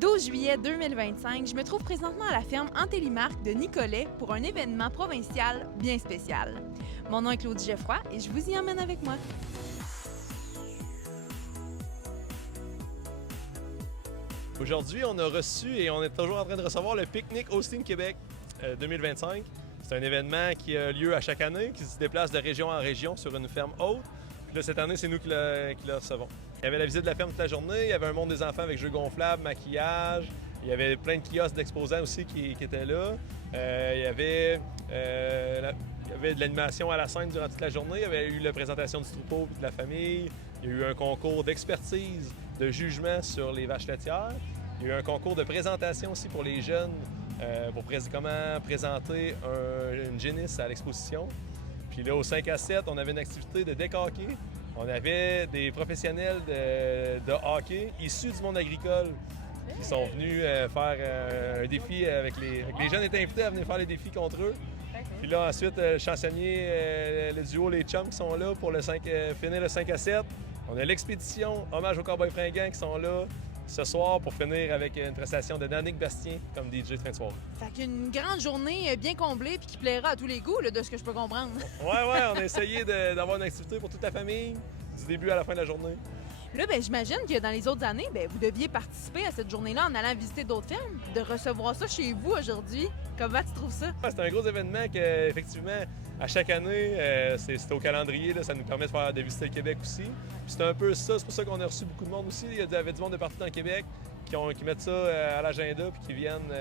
12 juillet 2025, je me trouve présentement à la ferme Antélimarque de Nicolet pour un événement provincial bien spécial. Mon nom est Claudie Geoffroy et je vous y emmène avec moi. Aujourd'hui, on a reçu et on est toujours en train de recevoir le Picnic Hosting Québec 2025. C'est un événement qui a lieu à chaque année, qui se déplace de région en région sur une ferme haute. Puis là, cette année, c'est nous qui la recevons. Il y avait la visite de la ferme toute la journée, il y avait un monde des enfants avec jeux gonflables, maquillage, il y avait plein de kiosques d'exposants aussi qui étaient là. Il y avait de l'animation à la scène durant toute la journée, il y avait eu la présentation du troupeau et de la famille, il y a eu un concours d'expertise, de jugement sur les vaches laitières, il y a eu un concours de présentation aussi pour les jeunes, pour comment présenter une génisse à l'exposition. Puis là, au 5 à 7, on avait une activité de deck hockey. On avait des professionnels de hockey issus du monde agricole qui sont venus faire un défi avec les jeunes étaient invités à venir faire les défis contre eux. Puis là, ensuite, le chansonnier, le duo Les Chums qui sont là pour finir le 5 à 7. On a l'expédition, hommage aux Cowboys fringants qui sont là ce soir pour finir avec une prestation de Danick Bastien comme DJ de fin de soirée. Fait qu'une grande journée bien comblée puis qui plaira à tous les goûts, là, de ce que je peux comprendre. Ouais, on a essayé d'avoir une activité pour toute la famille, du début à la fin de la journée. Là, j'imagine que dans les autres années, vous deviez participer à cette journée-là en allant visiter d'autres fermes. Puis de recevoir ça chez vous aujourd'hui, comment tu trouves ça? C'est un gros événement qu'effectivement, à chaque année, c'est au calendrier, là, ça nous permet de visiter le Québec aussi. Puis c'est un peu ça, c'est pour ça qu'on a reçu beaucoup de monde aussi. Il y avait du monde de partout dans le Québec qui mettent ça à l'agenda puis qui viennent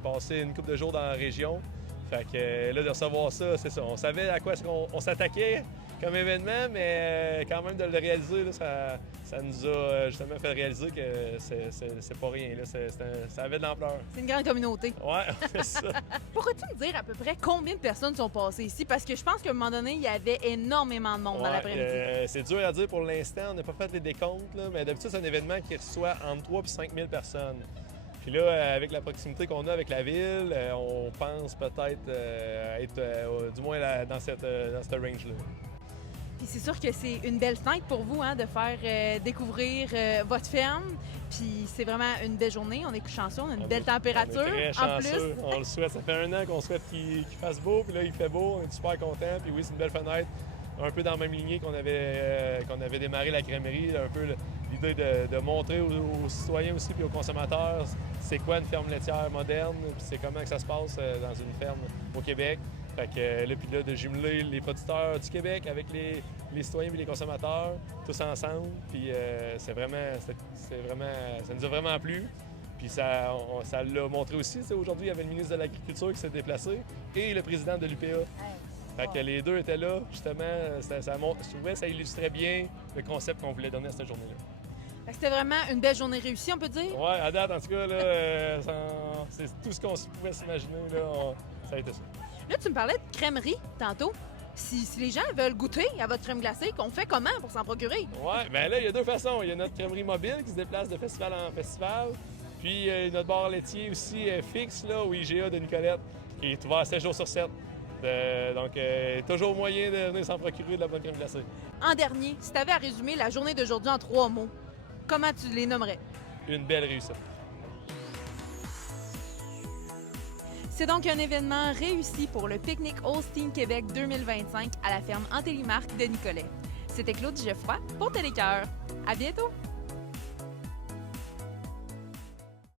passer une couple de jours dans la région. Fait que là, de recevoir ça, c'est ça. On savait à quoi on s'attaquait comme événement, mais quand même de le réaliser, là, ça nous a justement fait réaliser que c'est pas rien. Là. Ça avait de l'ampleur. C'est une grande communauté. Ouais, c'est ça. Pourrais-tu me dire à peu près combien de personnes sont passées ici? Parce que je pense qu'à un moment donné, il y avait énormément de monde dans l'après-midi. C'est dur à dire pour l'instant. On n'a pas fait les décomptes, là, mais d'habitude, c'est un événement qui reçoit entre 3 et 5 000 personnes. Puis là, avec la proximité qu'on a avec la ville, on pense peut-être être du moins dans ce range-là. Puis c'est sûr que c'est une belle fenêtre pour vous de faire découvrir votre ferme. Puis c'est vraiment une belle journée. On est chanceux, on a une belle température. On est très chanceux. En plus. On le souhaite. Ça fait un an qu'on souhaite qu'il fasse beau. Puis là, il fait beau. On est super contents. Puis oui, c'est une belle fenêtre. Un peu dans la même lignée qu'on avait démarré la crèmerie. Un peu l'idée de montrer aux citoyens aussi puis aux consommateurs c'est quoi une ferme laitière moderne. Puis c'est comment que ça se passe dans une ferme au Québec. Fait que là, puis là, de jumeler les producteurs du Québec avec les citoyens et les consommateurs, tous ensemble. Puis ça nous a vraiment plu. Puis ça l'a montré aussi. Aujourd'hui, il y avait le ministre de l'Agriculture qui s'est déplacé et le président de l'UPA. Fait que les deux étaient là, justement. Je trouvais que ça illustrait bien le concept qu'on voulait donner à cette journée-là. C'était vraiment une belle journée réussie, on peut dire? Oui, à date, en tout cas, là, c'est tout ce qu'on pouvait s'imaginer. Ça a été ça. Là, tu me parlais de crèmerie tantôt. Si les gens veulent goûter à votre crème glacée, qu'on fait comment pour s'en procurer? Oui, bien là, il y a deux façons. Il y a notre crèmerie mobile qui se déplace de festival en festival. Puis notre bar laitier aussi fixe là, au IGA de Nicolette, qui est ouvert 7 jours sur 7. Donc, toujours moyen de venir s'en procurer de la bonne crème glacée. En dernier, si tu avais à résumer la journée d'aujourd'hui en 3 mots, comment tu les nommerais? Une belle réussite. C'est donc un événement réussi pour le Picnic Hosting Québec 2025 à la ferme Antélimarque de Nicolet. C'était Claudie Geoffroy pour Télécœur. À bientôt!